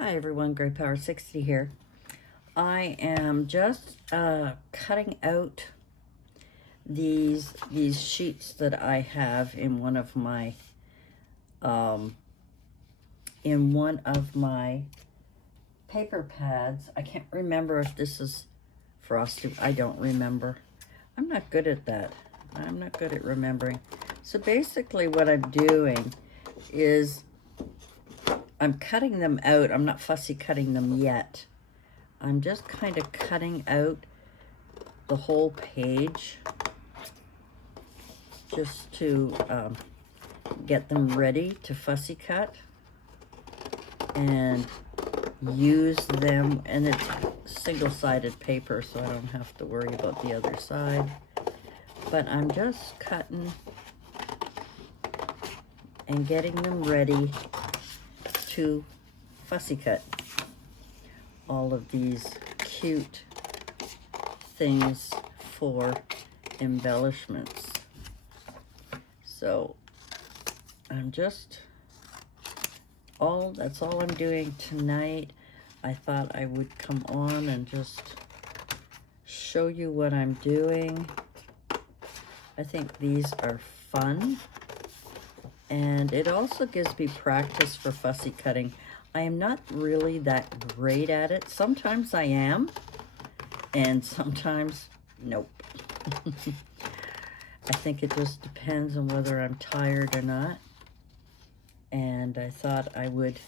Hi everyone, Great Power 60 here. I am just cutting out these sheets that I have in one of my paper pads. I can't remember if this is frosted. I don't remember. I'm not good at that. I'm not good at remembering. So basically what I'm doing is I'm cutting them out. I'm not fussy cutting them yet. I'm just kind of cutting out the whole page just to get them ready to fussy cut and use them. And it's single-sided paper, so I don't have to worry about the other side. But I'm just cutting and getting them ready to fussy cut all of these cute things for embellishments. So I'm just that's all I'm doing tonight. I thought I would come on and just show you what I'm doing. I think these are fun, and it also gives me practice for fussy cutting. I am not really that great at it. Sometimes I am, and sometimes nope. I think it just depends on whether I'm tired or not. And I thought I would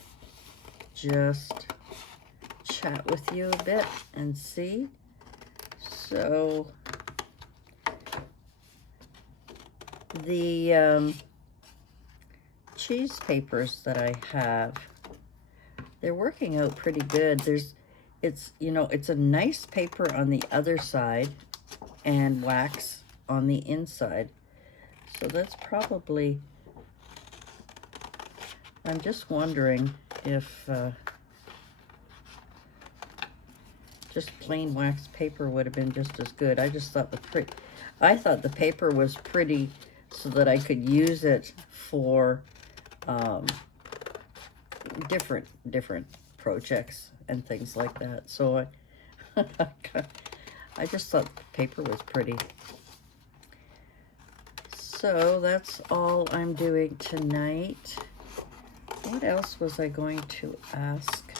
just chat with you a bit and see. So the cheese papers that I have, they're working out pretty good. It's a nice paper on the other side and wax on the inside. So that's probably, I'm just wondering if just plain wax paper would have been just as good. I just thought I thought the paper was pretty so that I could use it for different projects and things like that. So I just thought the paper was pretty. So that's all I'm doing tonight. What else was I going to ask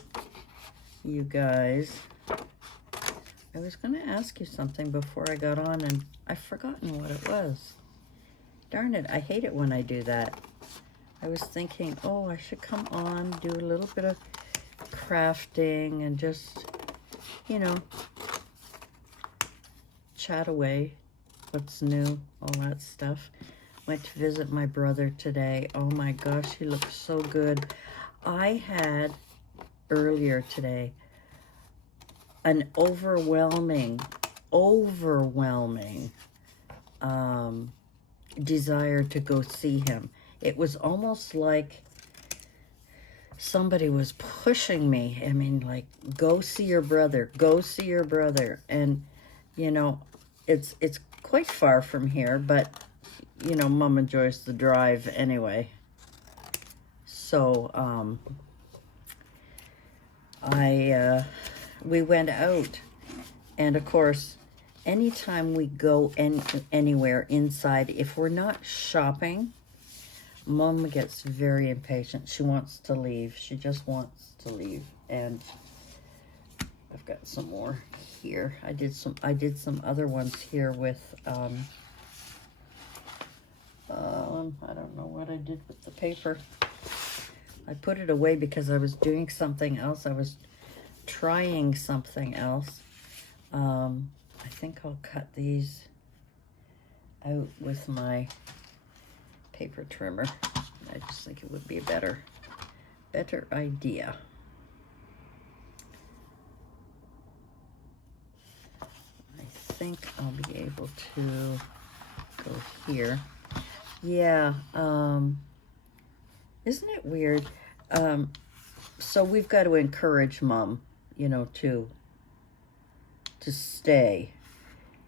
you guys? I was going to ask you something before I got on, and I've forgotten what it was. Darn it, I hate it when I do that. I was thinking, oh, I should come on, do a little bit of crafting, and just, chat away. What's new, all that stuff. Went to visit my brother today. Oh my gosh, he looks so good. I had earlier today an overwhelming desire to go see him. It was almost like somebody was pushing me. I mean, like, go see your brother, go see your brother. And, it's quite far from here, but, Mom enjoys the drive anyway. So, we went out, and of course, anytime we go anywhere inside, if we're not shopping, Mom gets very impatient. She wants to leave. She just wants to leave. And I've got some more here. I did some other ones here with I don't know what I did with the paper. I put it away because I was doing something else. I was trying something else. I think I'll cut these out with my paper trimmer. I just think it would be a better idea. I think I'll be able to go here. Yeah, isn't it weird? So we've got to encourage Mom, to stay.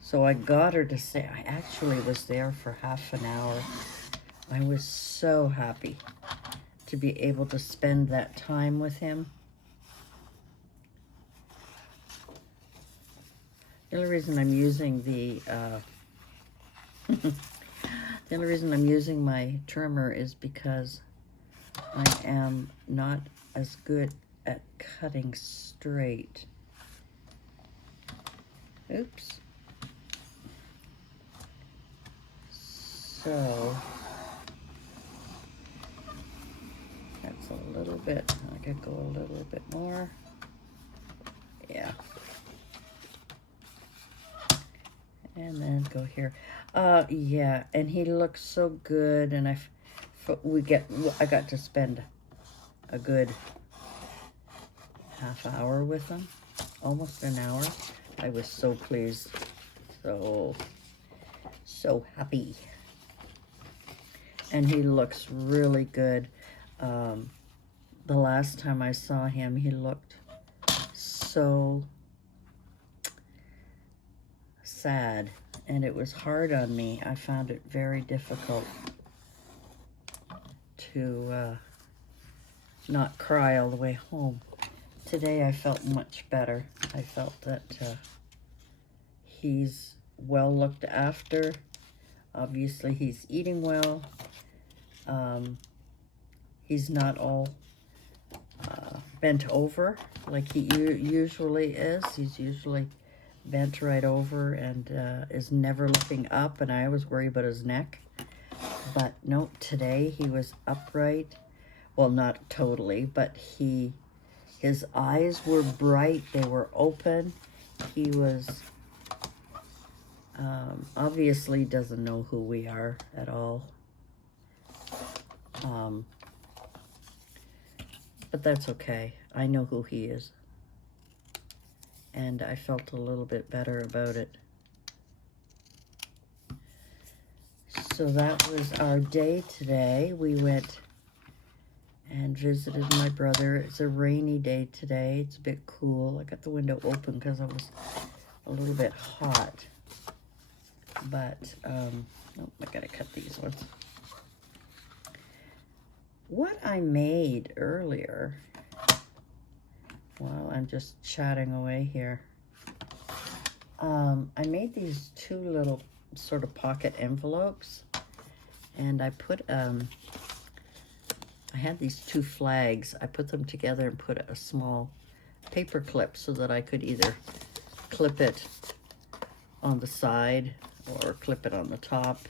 So I got her to stay. I actually was there for half an hour. I was so happy to be able to spend that time with him. The only reason I'm using the only reason I'm using my trimmer is because I am not as good at cutting straight. Oops. So that's a little bit, I could go a little bit more. Yeah. And then go here. Yeah, and he looks so good, and I got to spend a good half hour with him, almost an hour. I was so pleased, so happy. And he looks really good. The last time I saw him, he looked so sad, and it was hard on me. I found it very difficult to not cry all the way home. Today I felt much better. I felt that he's well looked after. Obviously he's eating well. He's not all bent over like he usually is. He's usually bent right over and is never looking up, and I always worry about his neck. But no, today he was upright. Well, not totally, but his eyes were bright. They were open. He was obviously doesn't know who we are at all. But that's okay. I know who he is. And I felt a little bit better about it. So that was our day today. We went and visited my brother. It's a rainy day today. It's a bit cool. I got the window open because it was a little bit hot. But, oh, I gotta cut these ones. What I made earlier, while I'm just chatting away here, I made these two little sort of pocket envelopes, and I put, I had these two flags. I put them together and put a small paper clip so that I could either clip it on the side or clip it on the top,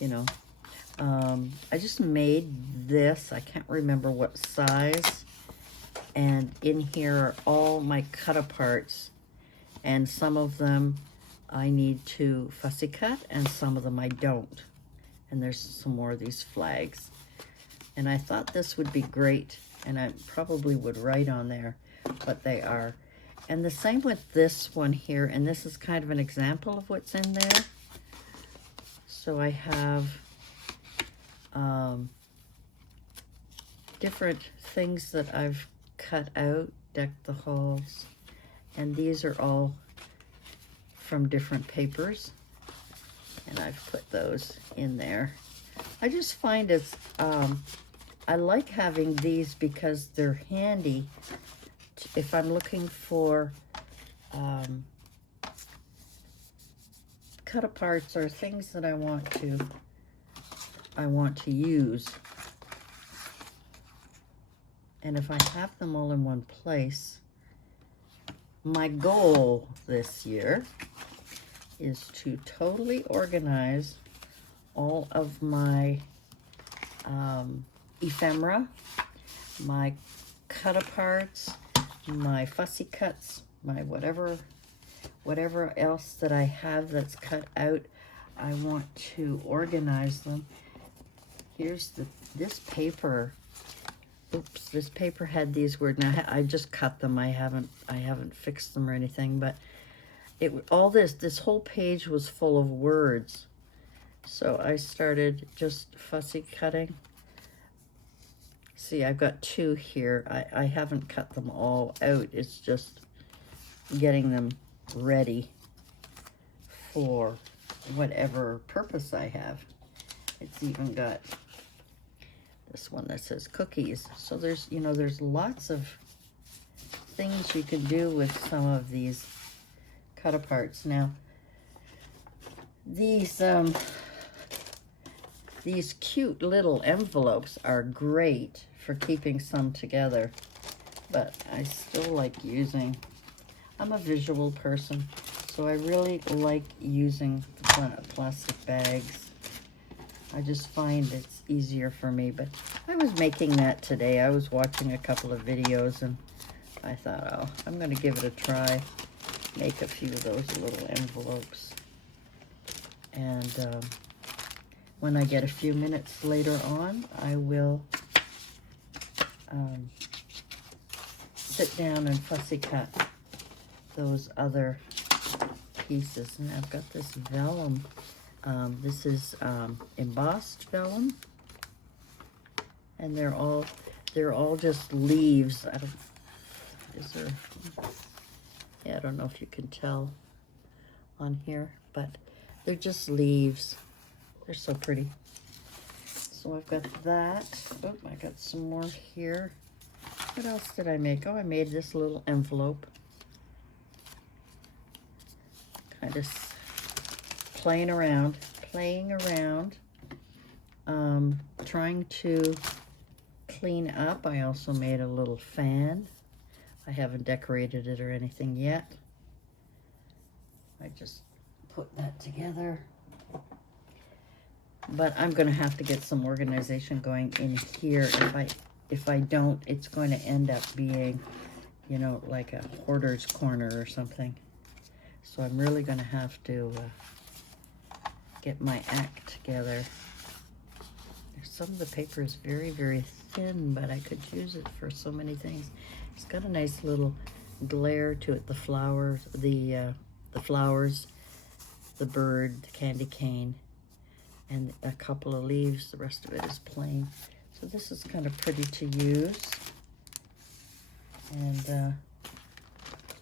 you know. I just made this. I can't remember what size. And in here are all my cut-aparts. And some of them I need to fussy cut, and some of them I don't. And there's some more of these flags. And I thought this would be great, and I probably would write on there what they are. And the same with this one here, and this is kind of an example of what's in there. So I have different things that I've cut out, decked the halls, and these are all from different papers, and I've put those in there. I just find it's, I like having these because they're handy if I'm looking for cut-aparts or things that I want to use. And if I have them all in one place, my goal this year is to totally organize all of my ephemera, my cut-aparts, my fussy cuts, my whatever else that I have that's cut out. I want to organize them. Here's this paper. Oops, this paper had these words. Now I just cut them. I haven't fixed them or anything, but this whole page was full of words. So I started just fussy cutting. See, I've got two here. I haven't cut them all out. It's just getting them ready for whatever purpose I have. It's even got this one that says cookies. So there's lots of things you can do with some of these cut aparts. Now, these cute little envelopes are great for keeping some together, but I still like using, I'm a visual person, so I really like using the plastic bags. I just find it's easier for me, but I was making that today. I was watching a couple of videos and I thought, oh, I'm going to give it a try. Make a few of those little envelopes. And when I get a few minutes later on, I will sit down and fussy cut those other pieces. And I've got this vellum. This is embossed vellum, and they're all just leaves. I don't know if you can tell on here, but they're just leaves. They're so pretty. So I've got that. Oh, I got some more here. What else did I make? Oh, I made this little envelope. Kind of playing around, trying to clean up. I also made a little fan. I haven't decorated it or anything yet. I just put that together. But I'm going to have to get some organization going in here. If I don't, it's going to end up being, you know, like a hoarder's corner or something. So I'm really going to have to get my act together. Some of the paper is very, very thin, but I could use it for so many things. It's got a nice little glare to it. The flowers, the bird, the candy cane, and a couple of leaves. The rest of it is plain. So this is kind of pretty to use.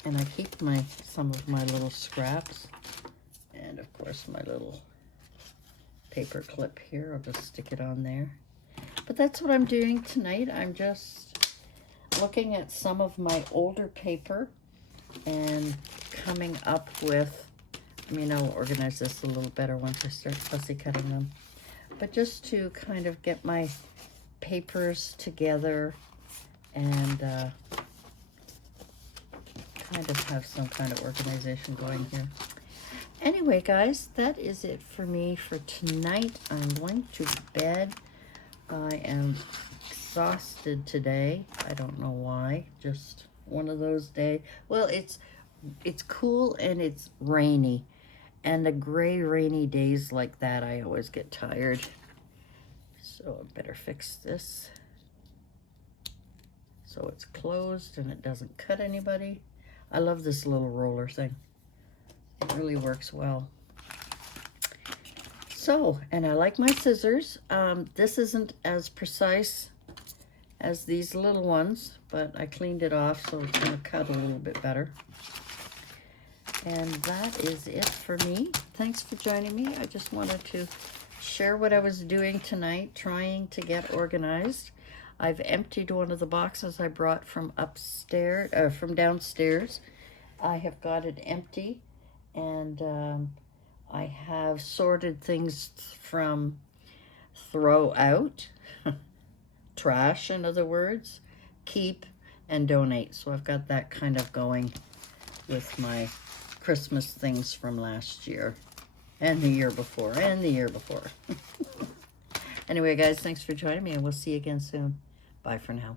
And I keep some of my little scraps, and of course my little paper clip here. I'll just stick it on there. But that's what I'm doing tonight. I'm just looking at some of my older paper and coming up with, I mean, I'll organize this a little better once I start fussy cutting them. But just to kind of get my papers together and kind of have some kind of organization going here. Anyway, guys, that is it for me for tonight. I'm going to bed. I am exhausted today. I don't know why. Just one of those days. Well, it's cool and it's rainy. And the gray, rainy days like that, I always get tired. So I better fix this so it's closed and it doesn't cut anybody. I love this little roller thing. It really works well. So, and I like my scissors. This isn't as precise as these little ones, but I cleaned it off so it's going to cut a little bit better. And that is it for me. Thanks for joining me. I just wanted to share what I was doing tonight, trying to get organized. I've emptied one of the boxes I brought from downstairs. I have got it empty, and I have sorted things from throw out, trash in other words, keep, and donate. So I've got that kind of going with my Christmas things from last year and the year before and the year before. Anyway, guys, thanks for joining me, and we'll see you again soon. Bye for now.